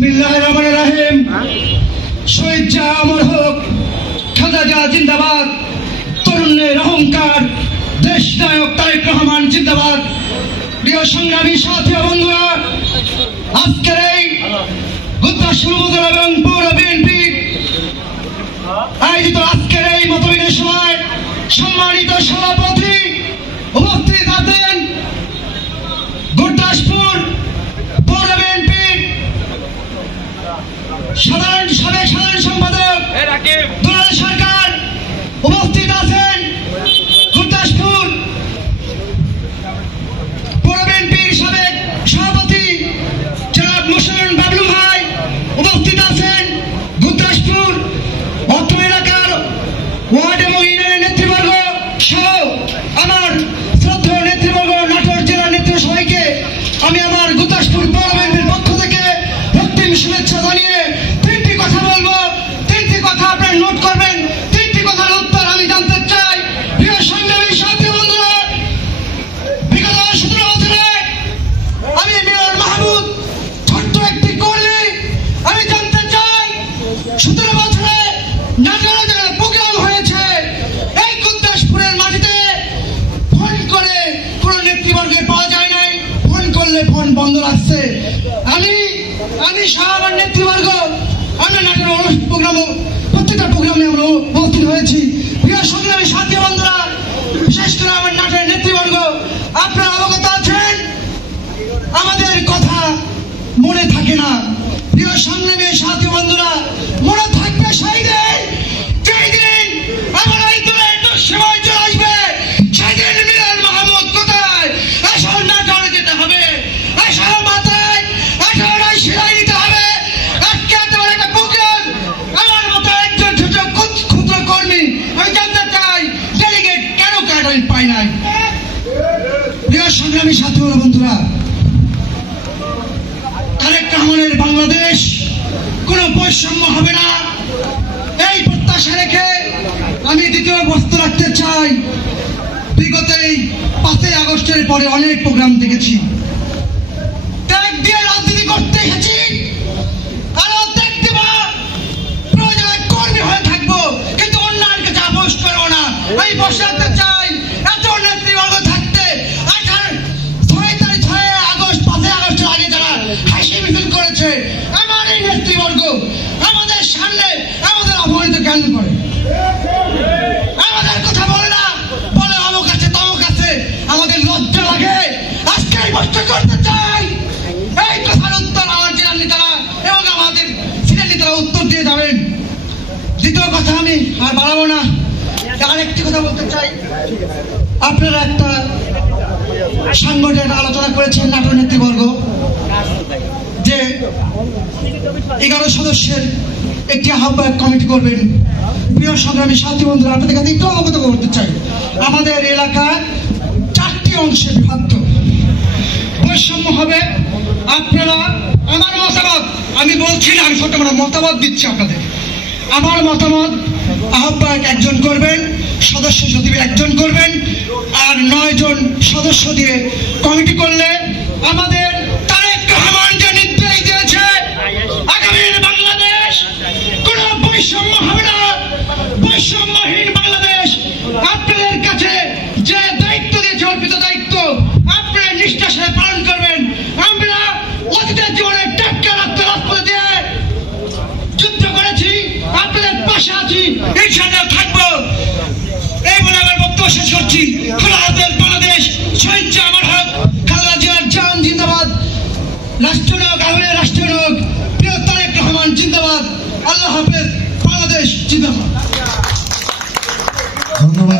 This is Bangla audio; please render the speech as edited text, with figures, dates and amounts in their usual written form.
বিসমিল্লাহির রহমানির রহিম। শহীদ জিয়া অমর হোক, খালেদা জিয়া জিন্দাবাদ, তরুণের অহংকার দেশ নায়ক তারেক রহমান জিন্দাবাদ। প্রিয় সংগ্রামী সাথী ও বন্ধুরা, আজকের এই গুদ্দাসপুর উপজেলা এবং পৌর বিএনপি আয়োজিত আজকের এই মতবিনিময় সভায় সম্মানিত সভাপতি উপস্থিত আছেন গুদ্দাসপুর পৌর বিএনপির সাবেক সাধারণ সম্পাদক দুলাল সরকার, উপস্থিত আছেন গুদ্দাসপুর পৌর বিএনপির সাবেক সভাপতি জনাব মুশাররফ বাবলু ভাই, উপস্থিত আছেন গুদ্দাসপুর অত্র এলাকার ওয়ার্ড এবং ইউনিয়নের নেতৃবর্গ সহ আমার শ্রদ্ধেয় নেতৃবর্গ, নাটোর জেলার নেতৃত্ব সবাইকে আমি আমার গুদ্দাসপুর পৌর বিএনপির পক্ষ থেকে রক্তিম শুভেচ্ছা জানিয়ে তিনটি কথা বলবো। তিনটি কথা আপনারা নোট করবেন। তিনটি কথার উত্তর আমি জানতে চাই। প্রিয় সংগ্রামী সাথী বন্ধুরা, বিগত 17 বছরে আমি মেয়র মাহমুদ ছোট্ট একটি কর্মী। আমি জানতে চাই 17 বছরে নাটোরে যে প্রোগ্রাম হয়েছে এই গুদ্দাসপুরের মাটিতে ফোন করে কোন নেতৃবর্গে পাওয়া যায় নাই, ফোন করলে ফোন বন্ধ রাখছে। আমি সহ আমার নেতৃবর্গ আমরা নাটোরের প্রত্যেকটা প্রোগ্রামে আমরা উপস্থিত হয়েছি। প্রিয় সংগ্রামী সাথী বন্ধুরা, বিশেষ করে আমার নাটোরের নেতৃবর্গ, আপনারা অবগত আছেন আমাদের কথা মনে থাকে না। প্রিয় সংগ্রামী সাথী বন্ধুরা, মনে থাকবে সেই দিন যেই দিন আমার এই দলে একটু সময় চলে আসবে, সেই দিন মিলাল মাহমুদ কোথায় আসল নাটোরে যেতে হবে, আসল মাথায় আসল শিরাই নিতে হবে। আজকে তোমার একটা প্রোগ্রাম আমার মতো একজন ছোট ক্ষুদ্র কর্মী, আমি জানতে চাই ডেলিগেট কেন কার্ড পাই নাই। প্রিয় সংগ্রামী সাথী বন্ধুরা, তারেক রহমানের বাংলাদেশ কোনো বৈষম্য হবে না, এই প্রত্যাশা রেখে আমি দ্বিতীয় বস্তু রাখতে চাই। বিগত এই 5ই আগস্টের পরে অনেক প্রোগ্রাম দেখেছি, ত্যাগ দিয়ে রাজনীতি করতে এসেছি, আরো ত্যাগ দিব, প্রয়োজনে কর্মী হয়ে থাকবো, কিন্তু অন্যায়ের কাছে আপোষ করবো না। এই বসে রাখতে চাই এত নেতৃবর্গ থাকতে 6 আগস্ট 5ই আগস্টের আগে যারা হাসি মিছিল করেছে, আমার এই নেতৃবর্গ আমাদের সামনে আমাদের অপমানিত জ্ঞান করে, আমাদের কথা বলে না, বলে অমুক আছে তমুক আছে, আমাদের লজ্জা লাগে। আজকে এই কষ্ট করতে চাই, এই কথার উত্তর আমার জেলার নেতারা এবং আমাদের সিনিয়র নেতারা উত্তর দিয়ে যাবেন। দ্বিতীয় কথা আমি আর বাড়াবো না, আরেকটি কথা বলতে চাই। আপনারা একটা সাংগঠনিক আলোচনা করেছেন নাটোর নেতৃবর্গ যে 11 সদস্যের একটি আহ্বায়ক কমিটি করবেন। প্রিয় সংগ্রামী সাথী বন্ধুরা, আপনাদের কাছে একটু অবগত করতে চাই, আমাদের এলাকা 4টি অংশে বিভক্ত, বৈষম্য হবে। আপনারা আমার মতামত আমি বলছি না, আমি ছোট মতামত দিচ্ছি আপনাদের। আমার মতামত আহ্বায়ক একজন করবেন, সদস্য সচিব একজন করবেন, আর 9 জন সদস্য দিয়ে কমিটি করলে আমাদের তারেক রহমান যে নির্দেশ দিয়েছে আগামীর বাংলাদেশ কোনো বৈষম্য হবে না, বৈষম্যহীন বাংলাদেশ। আপনাদের কাছে যে দায়িত্ব দিয়েছে, অর্পিত দায়িত্ব আপনারা নিষ্ঠার সাথে পালন করবেন। আমরা অতীতের জীবনে টাটকা রাখতে রাজপথে দিয়ে যুদ্ধ করেছি, আপনাদের পাশে আছি, ইনশাআল্লাহ থাকবো। এই বলে আমার বক্তব্য শেষ করছি। খোলা হাতের বাংলাদেশ, শহীদ জিয়া অমর হোক, খালেদা জিয়ার জান জিন্দাবাদ, রাষ্ট্রনায়ক আহমেদ রাষ্ট্রনায়ক, প্রিয় তারেক রহমান জিন্দাবাদ। আল্লাহ হাফেজ, বাংলাদেশ জিন্দাবাদ। ধন্যবাদ।